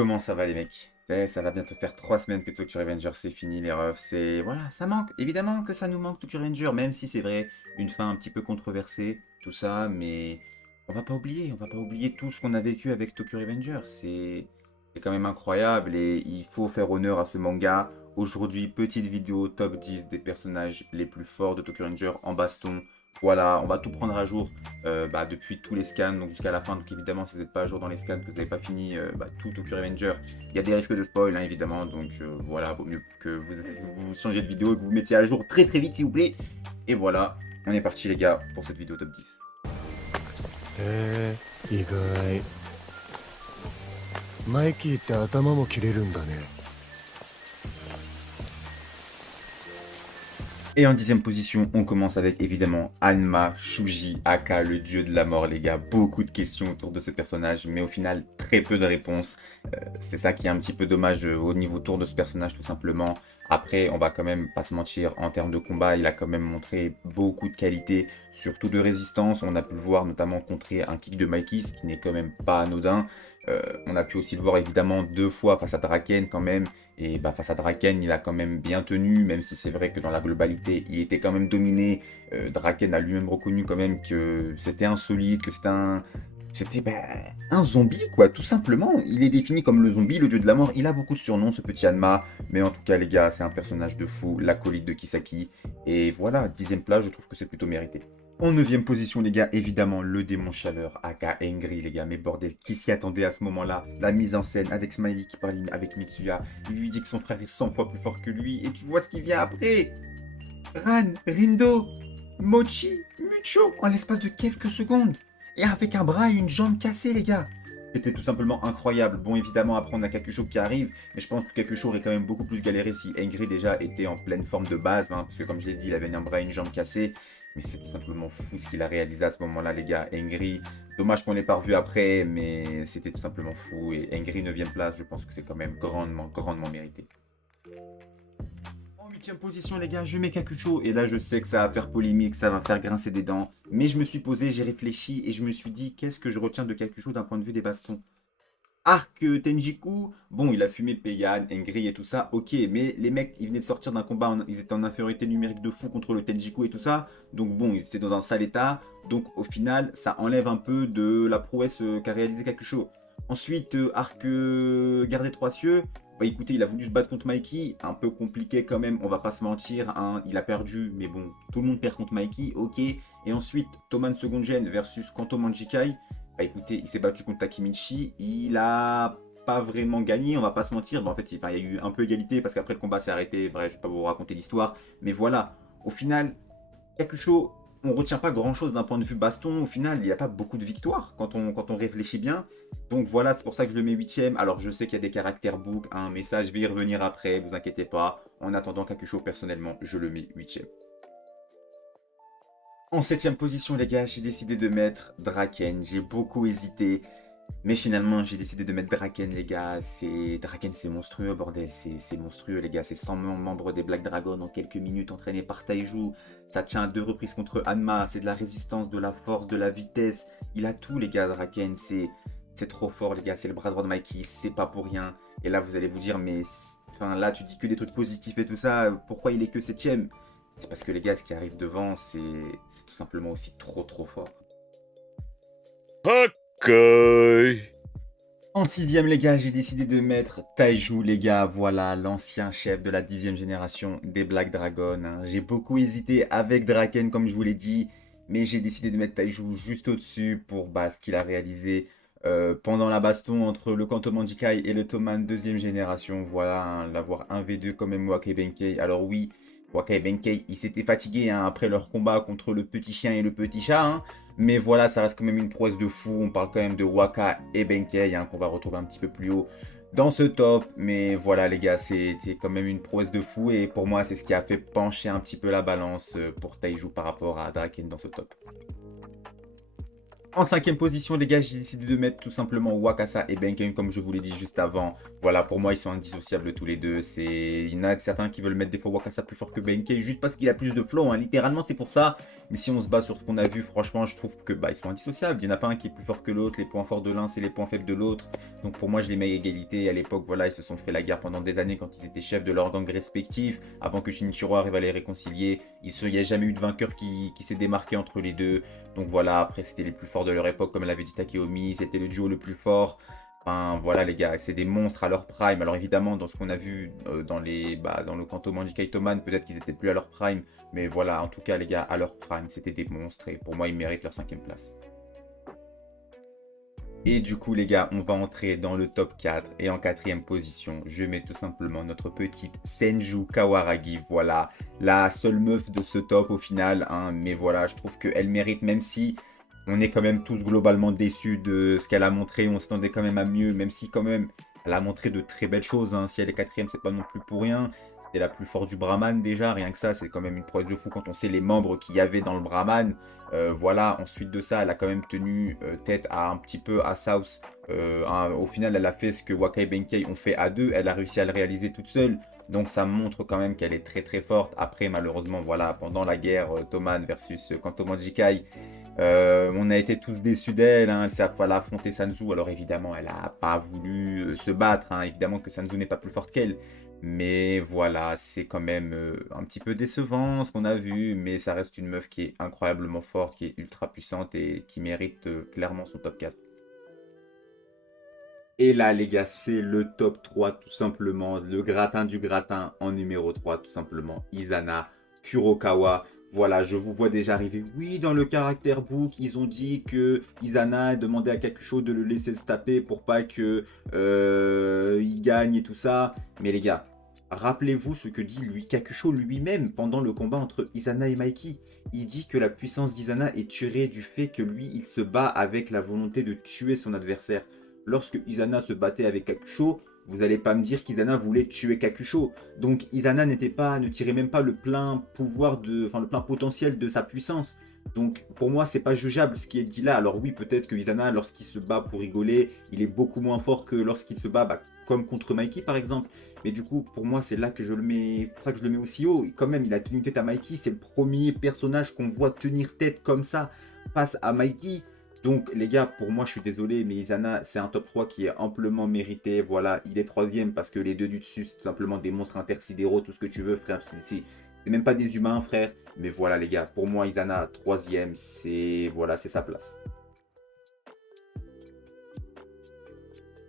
Comment ça va les mecs? Ça va bientôt faire 3 semaines que Tokyo Revenger c'est fini les refs, c'est... Voilà, ça manque, évidemment que ça nous manque Tokyo Revenger, même si c'est vrai, une fin un petit peu controversée, tout ça, mais on va pas oublier tout ce qu'on a vécu avec Tokyo Revenger, c'est quand même incroyable et il faut faire honneur à ce manga. Aujourd'hui, petite vidéo top 10 des personnages les plus forts de Tokyo Revenger en baston. Voilà, on va tout prendre à jour depuis tous les scans donc jusqu'à la fin. Donc évidemment, si vous n'êtes pas à jour dans les scans, que vous n'avez pas fini tout Tokyo Revenger, il y a des risques de spoil, hein, évidemment. Donc voilà, vaut mieux que vous changiez de vidéo et que vous vous mettiez à jour très très vite, s'il vous plaît. Et voilà, on est parti les gars pour cette vidéo top 10. 意外。マイキーって頭も切れるんだね。Et en 10e position, on commence avec évidemment Hanma Shuji, aka le dieu de la mort, les gars. Beaucoup de questions autour de ce personnage, mais au final, très peu de réponses. C'est ça qui est un petit peu dommage au niveau tour de ce personnage, tout simplement. Après, on va quand même pas se mentir, en termes de combat, il a quand même montré beaucoup de qualités, surtout de résistance. On a pu le voir notamment contrer un kick de Mikey, ce qui n'est quand même pas anodin. On a pu aussi le voir évidemment 2 fois face à Draken quand même. Et face à Draken, il a quand même bien tenu, même si c'est vrai que dans la globalité, il était quand même dominé. Draken a lui-même reconnu quand même que c'était insolite, que c'était un zombie, quoi, tout simplement. Il est défini comme le zombie, le dieu de la mort. Il a beaucoup de surnoms, ce petit Hanma. Mais en tout cas, les gars, c'est un personnage de fou, l'acolyte de Kisaki. Et voilà, 10e place, je trouve que c'est plutôt mérité. En 9e position, les gars, évidemment, le démon chaleur, aka Engri, les gars. Mais bordel, qui s'y attendait à ce moment-là? La mise en scène avec Smiley qui parle avec Mitsuya. Il lui dit que son frère est 100 fois plus fort que lui. Et tu vois ce qui vient après? Ran, Rindo, Mochi, Mucho, en l'espace de quelques secondes. Et avec un bras et une jambe cassée, les gars. C'était tout simplement incroyable. Bon, évidemment, après, on a Kakusho qui arrive, mais je pense que Kakusho aurait quand même beaucoup plus galéré si Engri déjà était en pleine forme de base, hein, parce que comme je l'ai dit, il avait un bras et une jambe cassée. Mais c'est tout simplement fou ce qu'il a réalisé à ce moment-là, les gars. Engri, dommage qu'on l'ait pas revu après, mais c'était tout simplement fou. Et Engri 9e place, je pense que c'est quand même grandement, grandement mérité. En 8e position, les gars, je mets Kakusho. Et là, je sais que ça va faire polémique, ça va faire grincer des dents. Mais je me suis posé, j'ai réfléchi et je me suis dit, qu'est-ce que je retiens de Kakusho d'un point de vue des bastons? Arc Tenjiku, bon, il a fumé Payan, Engri et tout ça, ok, mais les mecs, ils venaient de sortir d'un combat, ils étaient en infériorité numérique de fou contre le Tenjiku et tout ça, donc bon, ils étaient dans un sale état, donc au final, ça enlève un peu de la prouesse qu'a réalisé Kakusho. Ensuite, Arc Garder Trois Cieux, bah écoutez, il a voulu se battre contre Mikey, un peu compliqué quand même, on va pas se mentir, hein, il a perdu, mais bon, tout le monde perd contre Mikey, ok. Et ensuite, Toman Second Gen versus Kanto Manjikai, bah écoutez, il s'est battu contre Takemichi, il a pas vraiment gagné, on va pas se mentir. En fait, il y a eu un peu égalité parce qu'après le combat s'est arrêté. Bref, je vais pas vous raconter l'histoire. Mais voilà, au final, Kakusho, on retient pas grand chose d'un point de vue baston. Au final, il n'y a pas beaucoup de victoires quand on réfléchit bien. Donc voilà, c'est pour ça que je le mets 8ème. Alors je sais qu'il y a des caractères book, hein, mais ça, je vais y revenir après, vous inquiétez pas. En attendant, Kakusho, personnellement, je le mets 8ème. En 7e position, les gars, j'ai décidé de mettre Draken. J'ai beaucoup hésité. Mais finalement, j'ai décidé de mettre Draken, les gars. Draken, c'est monstrueux, bordel. C'est monstrueux, les gars. C'est 100 membres des Black Dragons en quelques minutes, entraînés par Taiju. Ça tient à 2 reprises contre Hanma. C'est de la résistance, de la force, de la vitesse. Il a tout, les gars, Draken. C'est trop fort, les gars. C'est le bras droit de Mikey. C'est pas pour rien. Et là, vous allez vous dire, mais enfin, là, tu dis que des trucs positifs et tout ça. Pourquoi il est que 7ème? C'est parce que, les gars, ce qui arrive devant, c'est tout simplement aussi trop, trop fort. Ok. En 6ème, les gars, j'ai décidé de mettre Taiju, les gars. Voilà, l'ancien chef de la 10e génération des Black Dragons, hein. J'ai beaucoup hésité avec Draken, comme je vous l'ai dit, mais j'ai décidé de mettre Taiju juste au-dessus pour ce qu'il a réalisé pendant la baston entre le Kanto Manjikai et le Toman 2e génération. Voilà, hein, l'avoir 1v2 comme même Wake Benkei. Alors oui, Waka et Benkei, ils s'étaient fatigués, hein, après leur combat contre le petit chien et le petit chat, hein. Mais voilà, ça reste quand même une prouesse de fou. On parle quand même de Waka et Benkei, hein, qu'on va retrouver un petit peu plus haut dans ce top. Mais voilà, les gars, c'était quand même une prouesse de fou. Et pour moi, c'est ce qui a fait pencher un petit peu la balance pour Taiju par rapport à Draken dans ce top. En cinquième position, les gars, j'ai décidé de mettre tout simplement Wakasa et Benkei, comme je vous l'ai dit juste avant. Voilà, pour moi, ils sont indissociables tous les deux. Il y en a certains qui veulent mettre des fois Wakasa plus fort que Benkei, juste parce qu'il a plus de flow, hein. Littéralement, c'est pour ça. Mais si on se base sur ce qu'on a vu, franchement, je trouve que ils sont indissociables. Il n'y en a pas un qui est plus fort que l'autre. Les points forts de l'un, c'est les points faibles de l'autre. Donc pour moi, je les mets à égalité. À l'époque, voilà, ils se sont fait la guerre pendant des années quand ils étaient chefs de leurs gangs respectifs. Avant que Shinichiro arrive à les réconcilier, il n'y a jamais eu de vainqueur qui s'est démarqué entre les deux. Donc voilà, après c'était les plus forts de leur époque, comme l'avait dit Takeomi, c'était le duo le plus fort. Enfin voilà les gars, c'est des monstres à leur prime. Alors évidemment, dans ce qu'on a vu dans le Kantomanji Kaitoman, peut-être qu'ils étaient plus à leur prime. Mais voilà, en tout cas les gars, à leur prime, c'était des monstres. Et pour moi, ils méritent leur cinquième place. Et du coup les gars, on va entrer dans le top 4. Et en quatrième position, je mets tout simplement notre petite Senju Kawaragi. Voilà, la seule meuf de ce top au final, hein. Mais voilà, je trouve qu'elle mérite, même si on est quand même tous globalement déçus de ce qu'elle a montré. On s'attendait quand même à mieux, même si quand même elle a montré de très belles choses, hein. Si elle est quatrième, c'est pas non plus pour rien. C'était la plus forte du Brahman déjà, rien que ça, c'est quand même une prouesse de fou quand on sait les membres qu'il y avait dans le Brahman. Voilà, ensuite de ça, elle a quand même tenu tête à un petit peu à South. Au final, elle a fait ce que Wakai Benkei ont fait à deux. Elle a réussi à le réaliser toute seule. Donc ça montre quand même qu'elle est très très forte. Après, malheureusement, voilà, pendant la guerre Toman versus Kantomanji, on a été tous déçus d'elle, hein. Elle s'est affronter Sanzu. Alors évidemment, elle n'a pas voulu se battre, hein. Évidemment que Sanzu n'est pas plus forte qu'elle. Mais voilà, c'est quand même un petit peu décevant ce qu'on a vu. Mais ça reste une meuf qui est incroyablement forte, qui est ultra puissante et qui mérite clairement son top 4. Et là, les gars, c'est le top 3, tout simplement. Le gratin du gratin en numéro 3, tout simplement. Izana Kurokawa. Voilà, je vous vois déjà arriver. Oui, dans le caractère book, ils ont dit que Izana demandait à Kakusho de le laisser se taper pour pas que il gagne et tout ça. Mais les gars, rappelez-vous ce que dit lui Kakusho lui-même pendant le combat entre Izana et Mikey. Il dit que la puissance d'Izana est tirée du fait que lui, il se bat avec la volonté de tuer son adversaire. Lorsque Izana se battait avec Kakusho, vous n'allez pas me dire qu'Izana voulait tuer Kakusho. Donc Izana ne tirait même pas le plein pouvoir le plein potentiel de sa puissance. Donc pour moi, c'est pas jugeable ce qui est dit là. Alors oui, peut-être que Izana, lorsqu'il se bat pour rigoler, il est beaucoup moins fort que lorsqu'il se bat, comme contre Mikey par exemple. Mais du coup, pour moi, c'est là que je le mets, pour ça que je le mets aussi haut. Et quand même, il a tenu tête à Mikey. C'est le premier personnage qu'on voit tenir tête comme ça face à Mikey. Donc les gars, pour moi, je suis désolé, mais Izana, c'est un top 3 qui est amplement mérité. Voilà, il est troisième parce que les deux du dessus, c'est tout simplement des monstres intersidéraux, tout ce que tu veux, frère. C'est même pas des humains, frère. Mais voilà, les gars, pour moi, Izana, troisième, c'est sa place.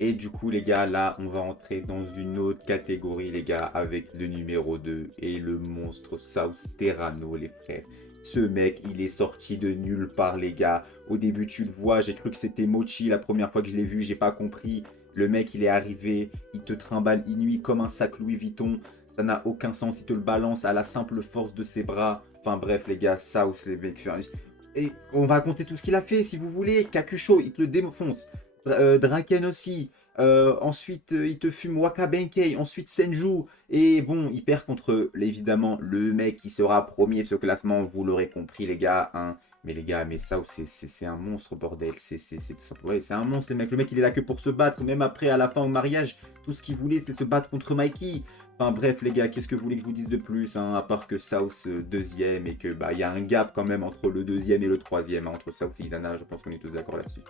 Et du coup, les gars, là, on va entrer dans une autre catégorie, les gars, avec le numéro 2 et le monstre South Terrano, les frères. Ce mec, il est sorti de nulle part, les gars. Au début, tu le vois, j'ai cru que c'était Mochi la première fois que je l'ai vu, j'ai pas compris. Le mec, il est arrivé, il te trimballe inouï comme un sac Louis Vuitton. Ça n'a aucun sens, il te le balance à la simple force de ses bras. Enfin bref, les gars, South, les mecs. Et on va raconter tout ce qu'il a fait, si vous voulez. Kakusho, il te le défonce. Draken aussi. Ensuite, il te fume Waka Benkei. Ensuite, Senju. Et bon, il perd contre, évidemment, le mec qui sera premier de ce classement. Vous l'aurez compris, les gars. Hein. Mais les gars, mais ça, c'est un monstre, bordel. C'est tout simplement. Ouais, c'est un monstre, les mecs. Le mec, il est là que pour se battre. Même après, à la fin, au mariage, tout ce qu'il voulait, c'est se battre contre Mikey. Enfin bref, les gars, qu'est-ce que vous voulez que je vous dise de plus, hein, à part que South deuxième et que il y a un gap quand même entre le deuxième et le troisième, hein, entre South et Izana. Je pense qu'on est tous d'accord là-dessus.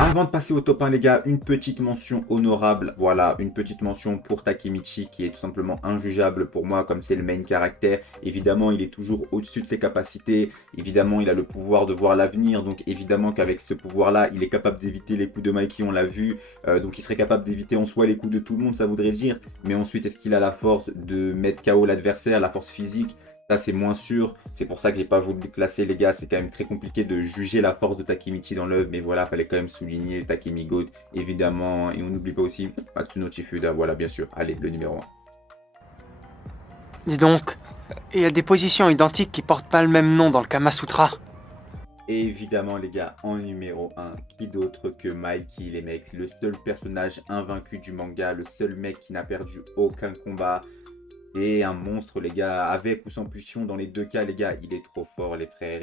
Avant de passer au top 1, les gars, une petite mention honorable. Voilà, une petite mention pour Takemichi qui est tout simplement injugeable pour moi comme c'est le main caractère. Évidemment, il est toujours au-dessus de ses capacités. Évidemment, il a le pouvoir de voir l'avenir. Donc évidemment qu'avec ce pouvoir-là, il est capable d'éviter les coups de Mikey, on l'a vu. Donc il serait capable d'éviter en soi les coups de tout le monde, ça voudrait dire. Mais ensuite, est-ce qu'il a la force de mettre KO l'adversaire, la force physique? Ça, c'est moins sûr. C'est pour ça que j'ai pas voulu le classer, les gars. C'est quand même très compliqué de juger la force de Takemichi dans l'œuvre. Mais voilà, fallait quand même souligner Takemi Goat, évidemment. Et on n'oublie pas aussi Matsuno Chifuda. Voilà, bien sûr. Allez, le numéro 1. Dis donc, il y a des positions identiques qui portent pas le même nom dans le Kama Sutra. Et évidemment, les gars, en numéro 1, qui d'autre que Mikey, les mecs. C'est le seul personnage invaincu du manga. Le seul mec qui n'a perdu aucun combat. Et un monstre, les gars, avec ou sans pulsion, dans les deux cas, les gars, il est trop fort, les frères.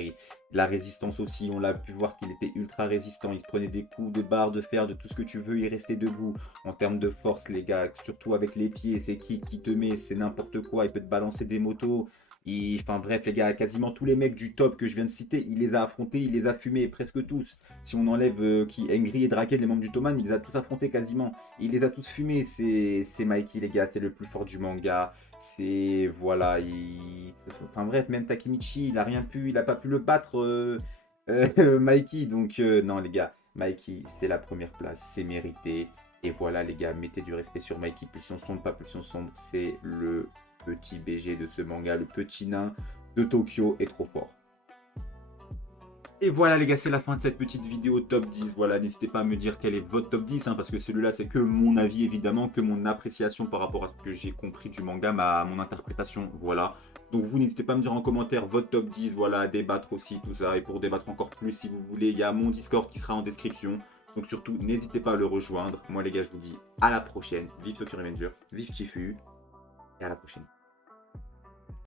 La résistance aussi, on l'a pu voir qu'il était ultra résistant. Il prenait des coups de barre, de fer, de tout ce que tu veux, il restait debout. En termes de force, les gars, surtout avec les pieds, c'est qui te met, c'est n'importe quoi. Il peut te balancer des motos. Enfin bref, les gars, quasiment tous les mecs du top que je viens de citer, il les a affrontés, il les a fumés, presque tous. Si on enlève Engri et Draken, les membres du Toman, il les a tous affrontés quasiment. Il les a tous fumés. C'est Mikey, les gars, c'est le plus fort du manga. C'est. Voilà. Enfin bref, même Takemichi, il a rien pu, il a pas pu le battre, Mikey. Donc, non, les gars, Mikey, c'est la première place, c'est mérité. Et voilà, les gars, mettez du respect sur Mikey. Pulsion sombre, pas pulsion sombre, c'est le petit BG de ce manga, le petit nain de Tokyo est trop fort. Et voilà les gars, c'est la fin de cette petite vidéo top 10. Voilà, n'hésitez pas à me dire quel est votre top 10, parce que celui-là, c'est que mon avis, évidemment, que mon appréciation par rapport à ce que j'ai compris du manga, mon interprétation, voilà. Donc vous, n'hésitez pas à me dire en commentaire votre top 10, voilà, à débattre aussi, tout ça. Et pour débattre encore plus, si vous voulez, il y a mon Discord qui sera en description. Donc surtout, n'hésitez pas à le rejoindre. Moi les gars, je vous dis à la prochaine. Vive Tokyo Revenger, vive Chifu, et à la prochaine.